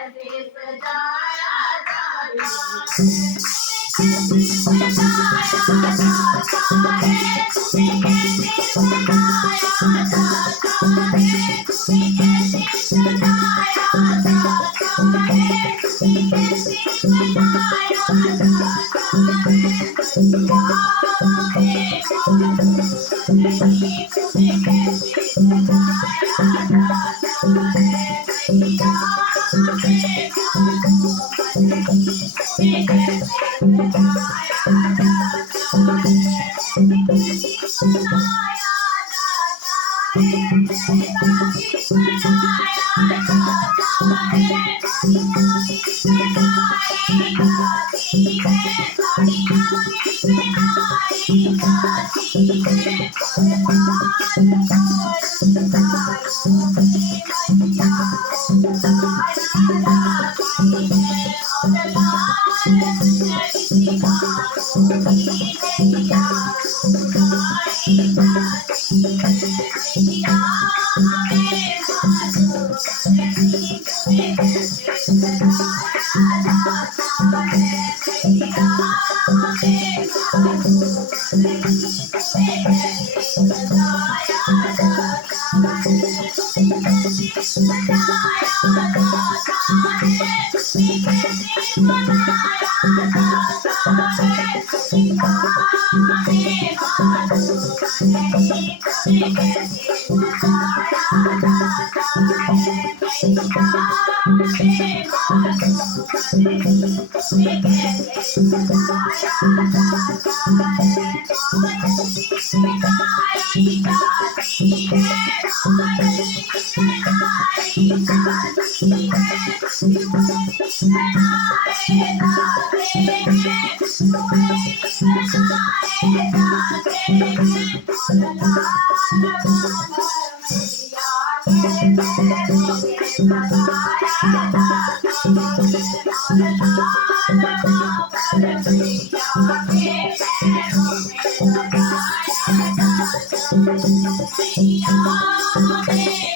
कैसे सजाया जाता है, तुम्हें कैसे सजाया जाता है, तुम्हें कैसे सजाया जाता है, तुम्हें कैसे सजाया जाता है, तुम्हें कैसे सजाया जाता है। नहीं तुम्हें कैसे सजाया जाता है, मैया तुम्हें कैसे सजाया जाता है, बनाया जाता है, बनाया जाता है, बनाई जाती है, बनाई जाती है,